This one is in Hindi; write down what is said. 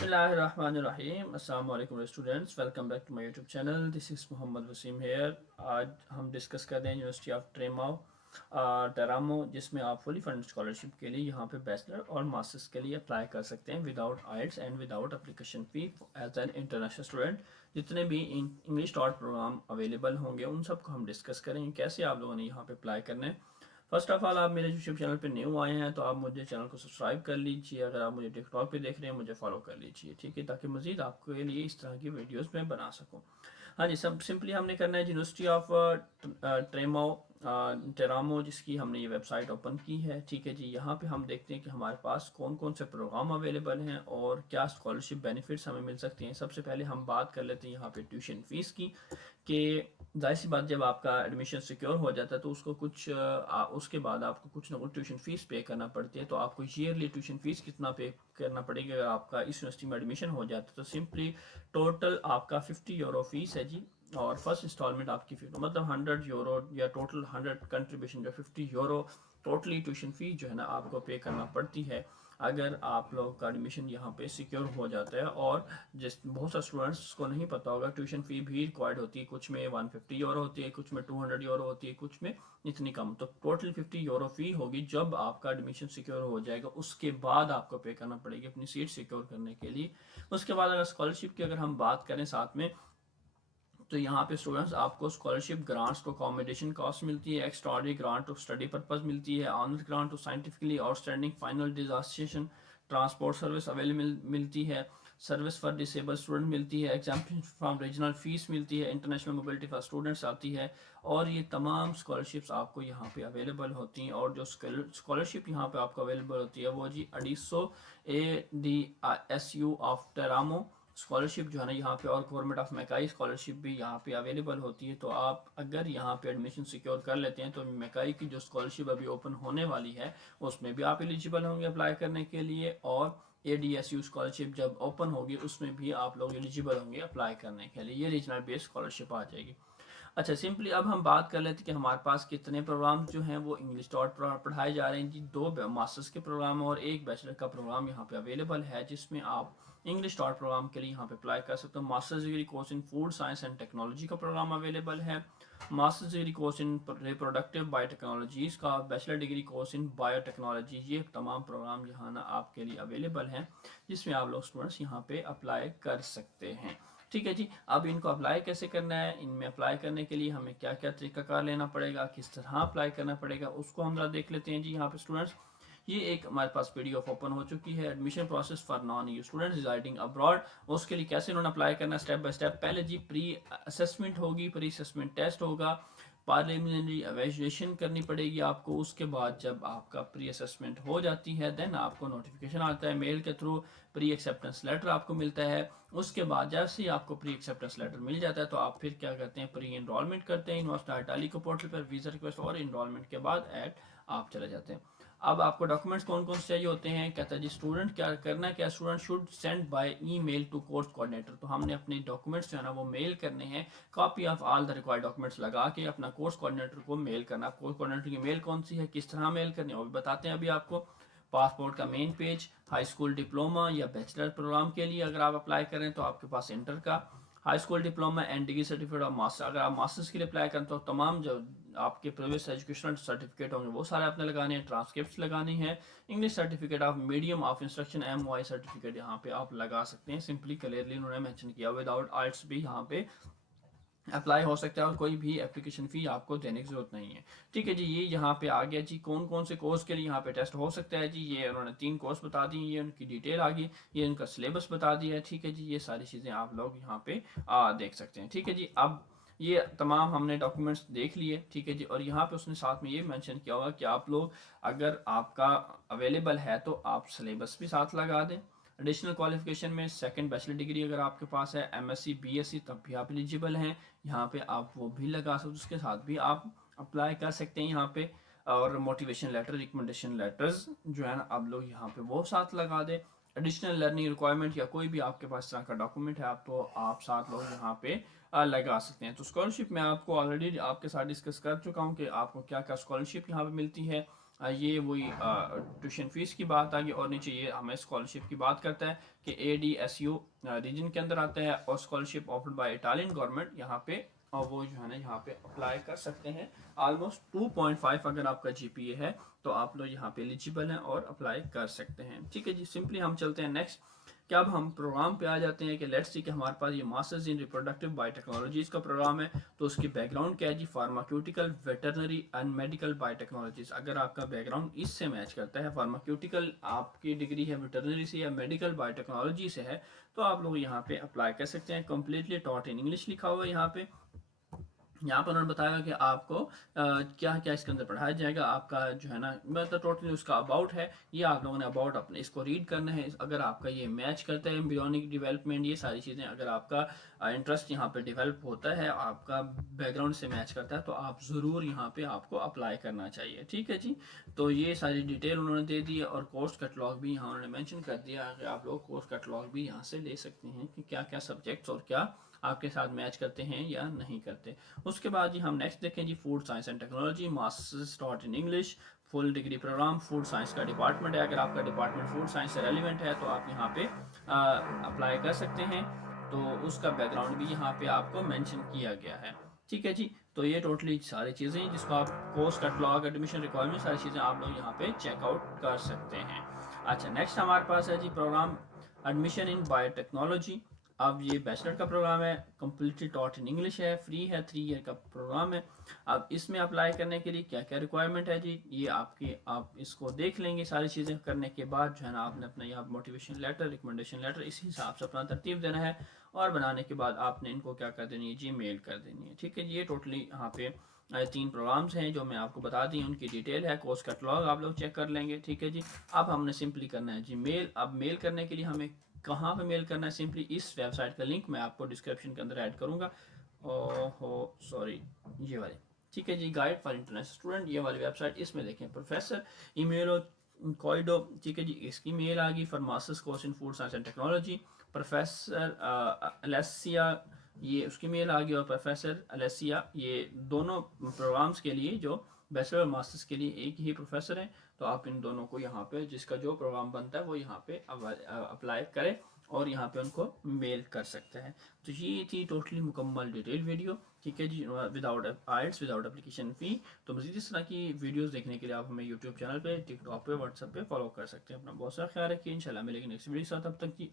बिस्मिल्लाहिर्रहमानिर्रहीम। अस्सलाम वालेकुम students, welcome back to my YouTube channel. This is Mohammad Wasim here. आज हम डिस्कस कर रहे हैं यूनिवर्सिटी ऑफ टेरामो, जिसमें आप फुली फंड स्कॉलरशिप के लिए यहाँ पे बैचलर और मास्टर्स के लिए अप्लाई कर सकते हैं without IELTS and without application fee as an international student. जितने भी इंग्लिश टॉट प्रोग्राम अवेलेबल होंगे उन सबको हम डिस्कस करेंगे, कैसे आप लोगों ने यहाँ पे अप्लाई करना है। फर्स्ट ऑफ ऑल, आप मेरे यूट्यूब चैनल पे न्यू आए हैं तो आप मुझे चैनल को सब्सक्राइब कर लीजिए। अगर आप मुझे टिकटॉक पे देख रहे हैं मुझे फॉलो कर लीजिए, ठीक है, ताकि मजीद आपके लिए इस तरह की वीडियोस मैं बना सकूं। हाँ जी, सब सिंपली हमने करना है यूनिवर्सिटी ऑफ ट्रेमो टेरामो, जिसकी हमने ये वेबसाइट ओपन की है। ठीक है जी, यहाँ पे हम देखते हैं कि हमारे पास कौन कौन से प्रोग्राम अवेलेबल हैं और क्या स्कॉलरशिप बेनिफिट्स हमें मिल सकते हैं। सबसे पहले हम बात कर लेते हैं यहाँ पे ट्यूशन फीस की, कि जाहिर सी बात, जब आपका एडमिशन सिक्योर हो जाता है तो उसको उसके बाद आपको कुछ ना कुछ ट्यूशन फीस पे करना पड़ती है। तो आपको ईयरली ट्यूशन फीस कितना पे करना पड़ेगा अगर आपका इस यूनिवर्सिटी में एडमिशन हो जाता है? तो सिंपली टोटल आपका 50 यूरो फीस है जी। और फर्स्ट इंस्टॉलमेंट आपकी मतलब 100 यूरो, या टोटल 100 कंट्रीब्यूशन जो 50 यूरो टोटली ट्यूशन फीस जो है ना आपको पे करना पड़ती है अगर आप लोग का एडमिशन यहाँ पे सिक्योर हो जाता है। और जिस बहुत सारे स्टूडेंट्स को नहीं पता होगा, ट्यूशन फ़ी भी रिक्वायर्ड होती है। कुछ में 150 यूरो होती है, कुछ में 200 यूरो होती है, कुछ में इतनी कम। तो टोटल 50 यूरो फ़ी होगी। जब आपका एडमिशन सिक्योर हो जाएगा उसके बाद आपको पे करना पड़ेगी अपनी सीट सिक्योर करने के लिए। उसके बाद अगर स्कॉलरशिप की अगर हम बात करें साथ में, तो यहाँ पे स्टूडेंट्स आपको स्कॉलरशिप ग्रांट्स को अकोमोडेशन कॉस्ट मिलती है, extraordinary grant to study purpose मिलती है, honour grant to scientifically outstanding final dissertation, transport service available मिलती है, सर्विस फॉर डिसेबल स्टूडेंट मिलती है, एग्जाम्पन फ्रॉम रीजनल फीस मिलती है, इंटरनेशनल मोबिलिटी फॉर स्टूडेंट्स आती है। और ये तमाम स्कॉलरशिप्स आपको यहाँ पे अवेलेबल होती हैं। और जो स्कॉलरशिप यहाँ पे आपको अवेलेबल होती है वो जी अडीसो ADSU ऑफ टेरामो स्कॉलरशिप जो है ना यहाँ पे, और गवर्नमेंट ऑफ मैकाई स्कॉलरशिप भी यहाँ पे अवेलेबल होती है। तो आप अगर यहाँ पे एडमिशन सिक्योर कर लेते हैं तो मैकाई की जो स्कॉलरशिप अभी ओपन होने वाली है उसमें भी आप एलिजिबल होंगे अप्लाई करने के लिए। और ADSU स्कॉलरशिप जब ओपन होगी उसमें भी आप लोग एलिजिबल होंगे अप्लाई करने के लिए। ये रीजनल बेस्ड स्कॉलरशिप आ जाएगी। अच्छा, सिंपली अब हम बात कर लेते हैं कि हमारे पास कितने प्रोग्राम जो हैं वो इंग्लिश डॉट पढ़ाए जा रहे हैं जी। 2 मास्टर्स के प्रोग्राम और 1 बैचलर का प्रोग्राम यहाँ पे अवेलेबल है, जिसमें आप इंग्लिश डॉट प्रोग्राम के लिए यहाँ पे अप्लाई कर सकते हो। Masters degree course in food science and technology का प्रोग्राम अवेलेबल है, masters degree course in reproductive biotechnologies का, bachelor degree course in biotechnology. ये तमाम प्रोग्राम यहाँ ना आपके लिए अवेलेबल हैं, जिसमें आप लोग स्टूडेंट्स यहाँ पे अप्लाई कर सकते हैं। ठीक है जी, अब इनको अप्लाई कैसे करना है, इनमें अप्लाई करने के लिए हमें क्या क्या तरीकाकार लेना पड़ेगा, किस तरह अप्लाई करना पड़ेगा, उसको हम जरा देख लेते हैं जी। यहाँ पे स्टूडेंट्स, ये एक हमारे पास PDF ओपन हो चुकी है, admission process for non you students residing abroad. उसके लिए कैसे उन्होंने अप्लाई करना है स्टेप बाय स्टेप। पहले जी प्री असेसमेंट होगी, प्री असेसमेंट टेस्ट होगा, पार्लियामेंट्री एवेल्युएशन करनी पड़ेगी आपको। उसके बाद जब आपका प्री असेसमेंट हो जाती है देन आपको नोटिफिकेशन आता है मेल के थ्रू, प्री एक्सेप्टेंस लेटर आपको मिलता है। उसके बाद जैसे ही आपको प्री एक्सेप्टेंस लेटर मिल जाता है तो आप फिर क्या करते हैं, प्री इनरोलमेंट करते हैं यूनिवर्सिटी अटाली को पोर्टल पर, वीज़ा रिक्वेस्ट और इनरोलमेंट के बाद ऐड आप चले जाते हैं। अब आपको डॉक्यूमेंट्स कौन कौन से चाहिए होते हैं, कहता है जी स्टूडेंट क्या करना, क्या student should send by email to course coordinator. तो हमने अपने डॉक्यूमेंट्स जो है ना वो मेल करने हैं, copy of all the required documents लगा के अपना कोर्स कोऑर्डिनेटर को मेल करना। कोर्स कोऑर्डिनेटर की मेल कौन सी है, किस तरह मेल करनी है वो भी बताते हैं अभी आपको। पासपोर्ट का main page, high school diploma या बैचलर प्रोग्राम के लिए अगर आप अप्लाई करें तो आपके पास इंटर का high school diploma and degree certificate of master. अगर आप मास्टर्स के लिए अप्लाई करें तो तमाम जो आपके प्रीवियस एजुकेशनल सर्टिफिकेट होंगे वो सारे आपने लगाने हैं, ट्रांसक्रिप्ट लगानी है, English certificate of medium of instruction MY certificate यहाँ पे आप लगा सकते हैं। सिंपली क्लियरली उन्होंने मेंशन किया, विदाउट आइल्स भी यहाँ पे अप्लाई हो सकता है और कोई भी एप्लीकेशन फ़ी आपको देने की ज़रूरत नहीं है। ठीक है जी, ये यहाँ पे आ गया जी कौन कौन से कोर्स के लिए यहाँ पे टेस्ट हो सकता है जी। ये उन्होंने 3 कोर्स बता दी, ये उनकी डिटेल आ गई, ये उनका सिलेबस बता दिया है। ठीक है जी, ये सारी चीज़ें आप लोग यहाँ पे देख सकते हैं। ठीक है जी, अब ये तमाम हमने डॉक्यूमेंट्स देख लिए। ठीक है जी, और यहाँ पे उसने साथ में ये मेंशन किया होगा कि आप लोग अगर आपका अवेलेबल है तो आप सिलेबस भी साथ लगा दें। एडिशनल क्वालिफिकेशन में सेकंड बैचलर डिग्री अगर आपके पास है, MSc BSc तब भी आप एलिजिबल हैं, यहाँ पे आप वो भी लगा सकते, उसके साथ भी आप अप्लाई कर सकते हैं यहाँ पे। और मोटिवेशन लेटर, रिकमेंडेशन लेटर्स जो है ना आप लोग यहाँ पे वो साथ लगा दें। एडिशनल लर्निंग रिक्वायरमेंट या कोई भी आपके पास इस तरह का डॉक्यूमेंट है आप तो आप साथ लोग यहाँ पे लगा सकते हैं। तो स्कॉलरशिप मैं आपको ऑलरेडी आपके साथ डिस्कस कर चुका हूँ कि आपको क्या क्या स्कॉलरशिप यहाँ पे मिलती है। ये वही ट्यूशन फीस की बात आ गई, और नीचे ये हमें स्कॉलरशिप की बात करता है कि ADSU रीजन के अंदर आता है, और scholarship offered by Italian government यहाँ पे, और वो जो है ना यहाँ पे अप्लाई कर सकते हैं। ऑलमोस्ट 2.5 अगर आपका GPA है तो आप लोग यहाँ पे एलिजिबल हैं और अप्लाई कर सकते हैं। ठीक है जी, सिंपली हम चलते हैं नेक्स्ट। क्या अब हम प्रोग्राम पे आ जाते हैं कि लेट्स सी कि हमारे पास ये मास्टर्स इन रिप्रोडक्टिव बायोटेक्नोलॉजीज का प्रोग्राम है, तो उसकी बैकग्राउंड क्या है जी, pharmaceutical, veterinary and medical biotechnologies. अगर आपका बैकग्राउंड इससे मैच करता है, फार्माक्यूटिकल आपकी डिग्री है वेटरनरी से या मेडिकल बायोटेक्नोलॉजी से है, तो आप लोग यहाँ पे अप्लाई कर सकते हैं। कम्प्लीटली टॉट इन इंग्लिश लिखा हुआ है यहाँ पे। यहाँ पर उन्होंने बताया कि आपको क्या क्या इसके अंदर पढ़ाया जाएगा। आपका जो है ना मतलब टोटली उसका अबाउट है, ये आप लोगों ने अबाउट अपने इसको रीड करना है। अगर आपका ये मैच करता है एम्ब्रियोनिक डेवलपमेंट, ये सारी चीज़ें अगर आपका इंटरेस्ट यहाँ पे डेवलप होता है, आपका बैकग्राउंड से मैच करता है, तो आप ज़रूर यहाँ पे आपको अप्लाई करना चाहिए। ठीक है जी, तो ये सारी डिटेल उन्होंने दे दी है, और कोर्स कैटलॉग भी यहाँ उन्होंने मैंशन कर दिया है कि आप लोग कोर्स कैटलॉग भी यहाँ से ले सकते हैं कि क्या क्या सब्जेक्ट्स और क्या आपके साथ मैच करते हैं या नहीं करते। उसके बाद जी हम नेक्स्ट देखें जी, food science and technology, masters taught in English, full degree programme, food science का डिपार्टमेंट है। अगर आपका डिपार्टमेंट फूड साइंस से रेलिवेंट है तो आप यहाँ पे अप्लाई कर सकते हैं। तो उसका बैकग्राउंड भी यहाँ पे आपको मेंशन किया गया है। ठीक है जी, तो ये टोटली सारी चीज़ें जिसको आप कोर्स कैटलॉग, एडमिशन रिक्वायरमेंट, सारी चीज़ें आप लोग यहाँ पे चेकआउट कर सकते हैं। अच्छा, नेक्स्ट हमारे पास है जी प्रोग्राम एडमिशन इन बायोटेक्नोलॉजी। अब ये बैचलर का प्रोग्राम है, कम्प्लीटली टॉट इन इंग्लिश है, फ्री है, 3 ईयर का प्रोग्राम है। अब इसमें अप्लाई करने के लिए क्या क्या रिक्वायरमेंट है जी, ये आप इसको देख लेंगे। सारी चीज़ें करने के बाद जो है ना आपने अपना यहाँ मोटिवेशन लेटर, रिकमेंडेशन लेटर इसी हिसाब से अपना तरतीब देना है, और बनाने के बाद आपने इनको क्या कर देनी है जी, मेल कर देनी है। ठीक है, ये टोटली यहाँ पे 3 प्रोग्राम्स हैं जो मैं आपको बता दी, उनकी डिटेल है, कोर्स कैटलॉग आप लोग चेक कर लेंगे। ठीक है जी, अब हमने सिंपली करना है जी मेल। अब मेल करने के लिए हमें कहाँ पे मेल करना है, सिंपली इस वेबसाइट का लिंक मैं आपको डिस्क्रिप्शन के अंदर ऐड करूँगा। ओहो सॉरी, ये वाली। ठीक है जी, गाइड फॉर इंटरनेशनल स्टूडेंट, ये वाली वेबसाइट, इसमें देखें प्रोफेसर ईमेल कोइडो। ठीक है जी, इसकी मेल आ गई for masters course in food science and technology. Professor Alessia, ये उसकी मेल आ गई, और प्रोफेसर अलेसिया, ये दोनों प्रोग्राम्स के लिए जो बैचलर और मास्टर्स के लिए एक ही प्रोफेसर हैं। तो आप इन दोनों को यहाँ पे जिसका जो प्रोग्राम बनता है वो यहाँ पे अप्लाई करें, और यहाँ पे उनको मेल कर सकते हैं। तो ये थी टोटली मुकम्मल डिटेल वीडियो। ठीक है जी, विदाउट आइट्स, विदाउट एप्लीकेशन फ़ी। तो मज़ीद इस तरह की वीडियोस देखने के लिए आप हमें यूट्यूब चैनल पे, टिकटॉक पे, व्हाट्सएप पे फॉलो कर सकते हैं। अपना बहुत सारा ख्याल रखिए, इंशाल्लाह मिलेंगे नेक्स्ट वीडियो के साथ। तब तक की